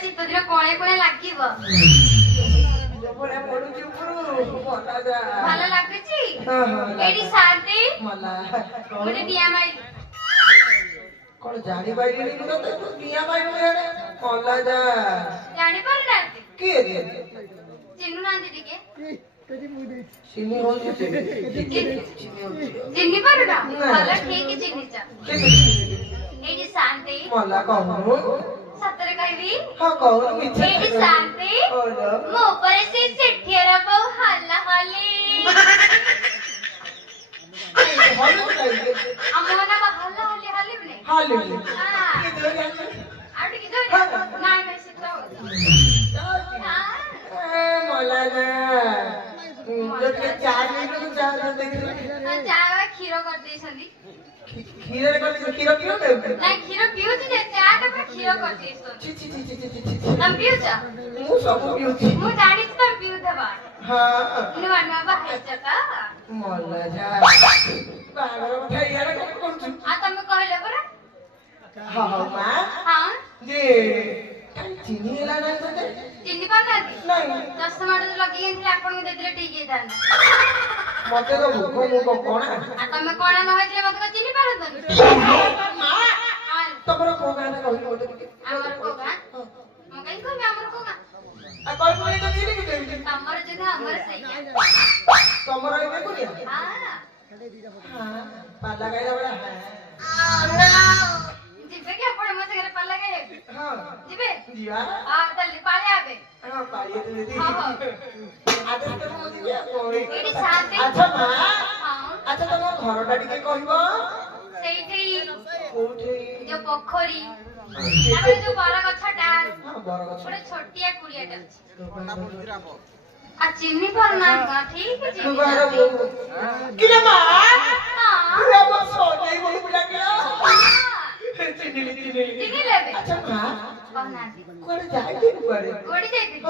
ଶୀତ ଦିନ କଳେ କଳେ ଲାଗିବ। ଭଲ ଲାଗୁଛି ଏଇଠି ଶାନ୍ତି ଗୋଟେ ଦିଆ ମାଇ କଣ ଜାଣିପାରିଲିନି ଜାଣିପାରୁନାହାନ୍ତି କିଏ ଚିହ୍ନୁନାହାନ୍ତି ଟିକେ ଚିନି ହଉଛି ଚିହ୍ନି ପାରୁନ ଭଲ ଠିକ ଚିହ୍ନିଛ ଏଇଠି ଶାନ୍ତି ମଲା କହୁନୁ ସତରେ କହିବି ହଁ କହୁନୁ ମିଛ ଏଇଠି ଶାନ୍ତି ମୋ ଉପରେ ସେ ସେଠିର ବୋଉ ହଲା ହଲି ଆମ ନା ହଲା ହଲି ହଲିବନି ହାଲିଲି ଆଉ ଟିକେ ଜୋରେ ନାଇଁ ନାଇଁ ଶୀତ ମଲା ନା ଟିକେ ଚା ନେଇକି ଚା ଦେଖିଲି ଚା କ୍ଷୀର କରିଦେଇଛନ୍ତି କ୍ଷୀରରେ କ୍ଷୀର ପିଅ ନାଇଁ କ୍ଷୀର ପିଉଛି ଯେ ଚା ଟା ପୁରା କ୍ଷୀର କରିଦେଇଛନ୍ତି ତମେ ପିଉଛ ମୁଁ ସବୁ ପିଉଛି ମୁଁ ଜାଣିଛି ତମେ ପିଉଥିବ ହଁ ନୂଆ ନୂଆ ବାହାରିଛ ତ ମଲା ଯା ବାହାଘର କଥା ଇଆଡେ କଣ କରୁଛୁ ଆଉ ତମେ କହିଲ ପରା ହଁ ମା ହଁ ଯେ କାଇଁ ଚିନି ହେଲା ନା ତତେ ଚିହ୍ନି ପାରୁନାହାନ୍ତି ନାଇଁ ଚଷମା ଲଗେଇ ଆଣିଥିଲେ ଆପଣଙ୍କୁ ଦେଇଥିଲେ ଠିକ ହେଇଥାନ୍ତା ମତେ ତ ଭୋକ ମୁଁ କଣ ଆଉ ତମେ କଣ ନ ହେଇଥିଲେ ମତେ କଣ ଚିହ୍ନି ପାରନ୍ତନି ତମର କୋଉ ଗାଁ ଟା କହିଲ ମତେ ଟିକେ ଆମର କୋଉ ଗାଁ ମୁଁ କାହିଁକି କହିବି ଆମର କୋଉ ଗାଁ ଆଉ କହିବୁ ଏଇ ତ ଚିନି କେମିତି ତମର ଯଦି ଆମର ସେଇ ଗାଁ ତମର ଏଇ ଦେଖୁନିଆ ପାଲା ଗାଇଲା ବେଳେ ଯିବେ କି ଆପଣ ମୋ ସାଙ୍ଗରେ ପାଲା ଗାଇବାକୁ ହଁ ଯିବେ ଯିବା ହଁ ତାହେଲେ ପାଳିଆ ହେବେ ହଁ ପାଳିଏ ତ ଦିଦି ହଁ ହଁ ଏଇଠି ଶାନ୍ତି ଆଚ୍ଛା ମା ହଁ ଆଚ୍ଛା ତମ ଘରଟା ଟିକେ କହିବ ସେଇଠି କୋଉଠି ଯୋଉ ପୋଖରୀ ତାପରେ ଯୋଉ ବର ଗଛଟା ବରଗଛ ଗୋଟେ ଛୋଟିଆ କୁଡିଆଟା ଅଛି ଆଉ ଚିହ୍ନି ପାରୁନାହାନ୍ତି ଠିକ କିରେ ମା ହଁ ତୁ ଆମ ସଜେଇ ବୋହୁ ପିଲା କିଲା ଚିନିଲି ଚିହ୍ନି ନେବେ ଆଚ୍ଛା ମା କହୁନାହାନ୍ତି କୁଆଡେ ଯାଇଥିଲୁ କୁଆଡେ କୋଉଠି ଯାଇଥିଲି